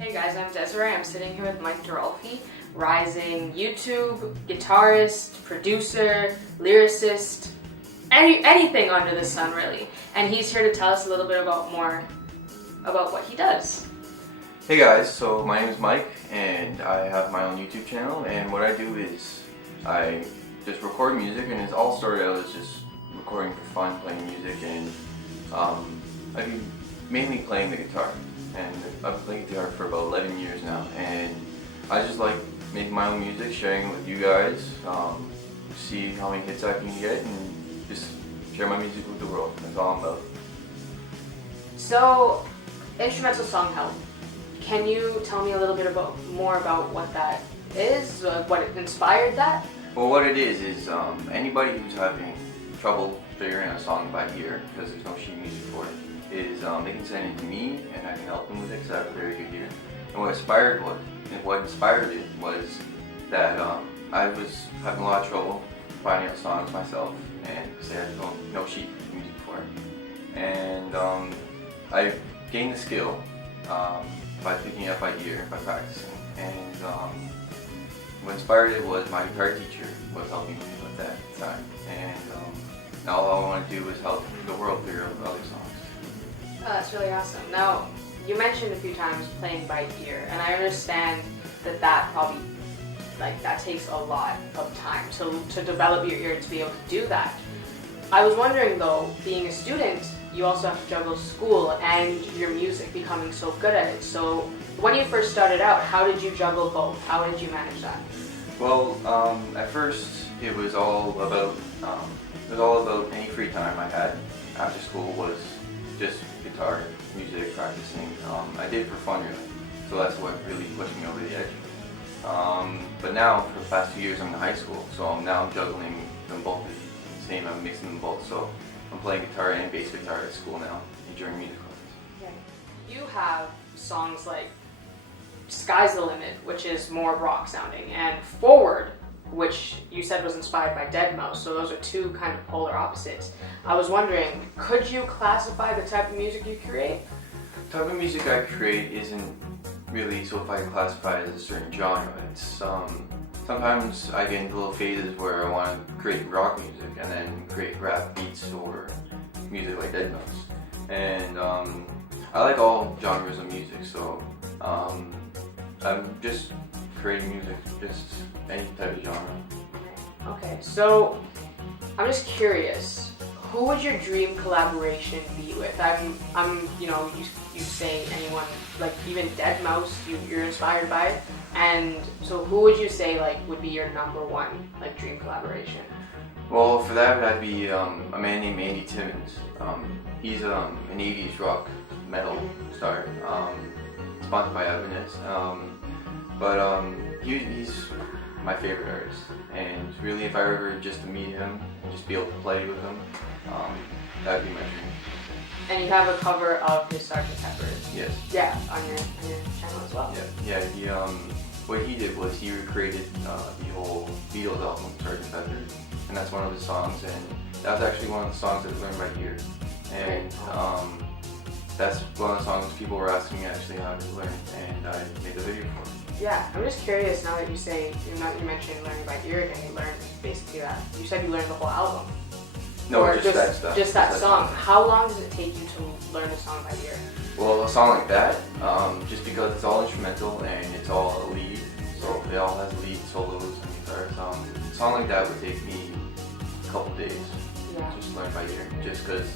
Hey guys, I'm Desiree. I'm sitting here with Mike Durolfi, rising YouTube, guitarist, producer, lyricist, anything under the sun really. And he's here to tell us a little bit more about what he does. Hey guys, so my name is Mike and I have my own YouTube channel, and what I do is I just record music, and it all started out as just recording for fun, playing music, and I've been mainly playing the guitar, and I've been playing guitar for about 11 years now, and I just like making my own music, sharing it with you guys, see how many hits I can get, and just share my music with the world. That's all I'm about. So, instrumental song help. Can you tell me a little bit more about what that is, what inspired that? Well, what it is anybody who's having trouble figuring out a song by ear, because there's no sheet music for it, is they can send it to me and I can help them with it because I have a very good ear. And what inspired it was that I was having a lot of trouble finding out songs myself, and I had no sheet music for it. And I gained the skill by picking it up by ear, by practicing. And what inspired it was my guitar teacher was helping me with that at the time. And now all I want to do is help the world figure out other songs. Oh, that's really awesome. Now, you mentioned a few times playing by ear, and I understand that probably, that takes a lot of time to develop your ear to be able to do that. I was wondering though, being a student, you also have to juggle school and your music, becoming so good at it. So when you first started out, how did you juggle both? How did you manage that? Well, at first it was all about any free time I had after school was just guitar, music, practicing. I did it for fun really, so that's what really pushed me over the edge. But now, for the past 2 years, I'm in high school, so I'm now juggling them both at the same. I'm mixing them both, so I'm playing guitar and bass guitar at school now during music classes. Yeah. You have songs like Sky's the Limit, which is more rock sounding, and Forward, which you said was inspired by deadmau5, so those are two kind of polar opposites. I was wondering, could you classify the type of music you create? The type of music I create isn't really so if I can classify it as a certain genre. It's sometimes I get into little phases where I want to create rock music and then create rap beats or music like deadmau5. And I like all genres of music, so I'm just creating music, just any type of genre. Okay, so I'm just curious, who would your dream collaboration be with? You say anyone, like even deadmau5, you're inspired by it, and so who would you say would be your number one dream collaboration? Well, for that would be a man named Andy Timmons. He's an 80s rock metal star, sponsored by Evanescence. He's my favorite artist, and really if I were ever just to meet him and just be able to play with him, that would be my dream. And you have a cover of his Sgt. Pepper. Yes. Yeah, on your channel as well. Yeah. He what he did was he recreated the whole Beatles album, Sgt. Pepper, and that's one of his songs, and that was actually one of the songs that I learned right here. And that's one of the songs people were asking me actually how to learn, and I made the video for it. Yeah, I'm just curious now that you mentioned learning by ear again, you learned basically that. You said you learned the whole album. No, or just that stuff. Just that song. How long does it take you to learn a song by ear? Well, a song like that, just because it's all instrumental and it's all a lead, so it all has lead solos and guitars. A song like that would take me a couple days just to learn by ear. Just because,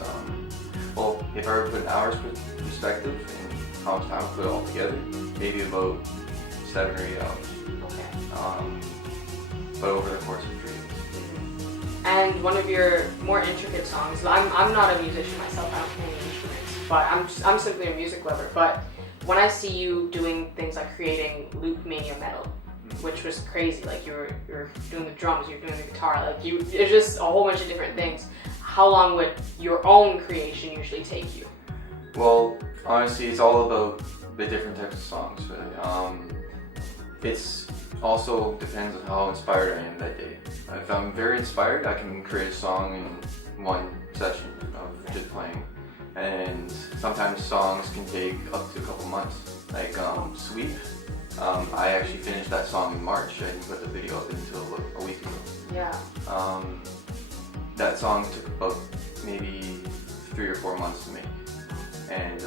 well, if I were to put an hour's perspective and how much time I put it all together, maybe about 7 or 8 hours. Okay. But over the course of 3 weeks. And one of your more intricate songs, I'm not a musician myself, I don't play any instruments, but I'm simply a music lover, but when I see you doing things like creating loop Mania metal, which was crazy, you're doing the drums, you're doing the guitar, it's just a whole bunch of different things. How long would your own creation usually take you? Well, honestly, it's all about the different types of songs, really. It's also depends on how inspired I am that day. If I'm very inspired, I can create a song in one session of just playing. And sometimes songs can take up to a couple months. like Sweep. I actually finished that song in March. I didn't put the video up until a week ago. Yeah. That song took about maybe 3 or 4 months to make, and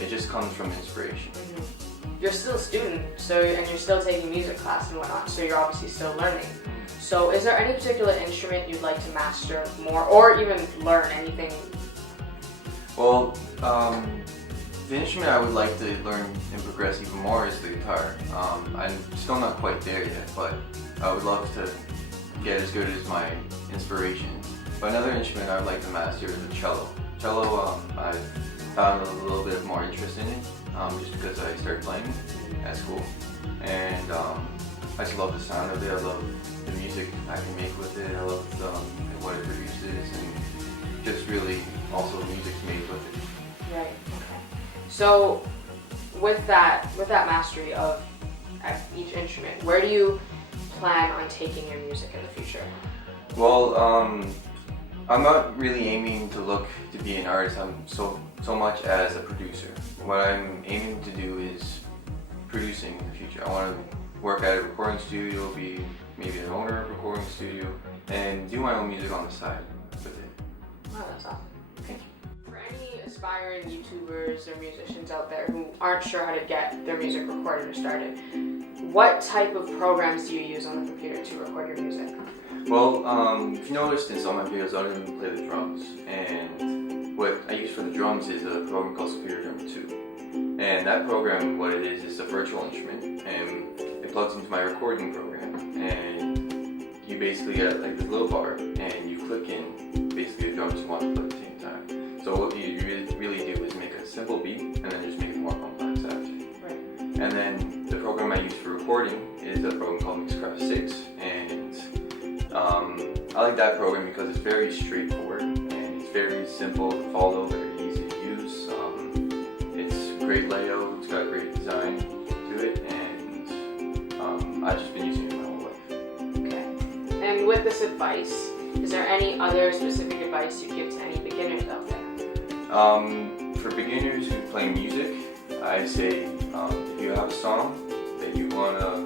it just comes from inspiration. You're still a student, and you're still taking music class and whatnot, so you're obviously still learning. So is there any particular instrument you'd like to master more, or even learn anything? Well, the instrument I would like to learn and progress even more is the guitar. I'm still not quite there yet, but I would love to get as good as my inspiration. But another instrument I would like to master is the cello. Cello, I've found a little bit more interest in it, just because I started playing at school. And I just love the sound of it. I love the music I can make with it. I love what it produces, and just really also the music's made with it. Right. Okay. So, with that mastery of each instrument, where do you plan on taking your music in the future? Well, I'm not really aiming to look to be an artist. I'm so much as a producer. What I'm aiming to do is producing in the future. I want to work at a recording studio, be maybe an owner of a recording studio, and do my own music on the side with it. Wow, that's awesome. Thank you. For any aspiring YouTubers or musicians out there who aren't sure how to get their music recorded or started, what type of programs do you use on the computer to record your music? Well, if you noticed in some of my videos, I don't even play the drums. And what I use for the drums is a program called Superior Drummer 2. And that program, what it is a virtual instrument, and it plugs into my recording program. And you basically get like this little bar, and you click in basically the drums you want to play at the same time. So what you really do is make a simple beat, and then just make it more complex after. Right. And then the program I use for recording is a program called Mixcraft 6, and I like that program because it's very straightforward and it's very simple to follow, very easy to use. It's great layout, it's got great design to it, and I've just been using it my whole life. Okay. And with this advice, is there any other specific advice you'd give to any beginners out there? For beginners who play music, I say if you have a song that you want to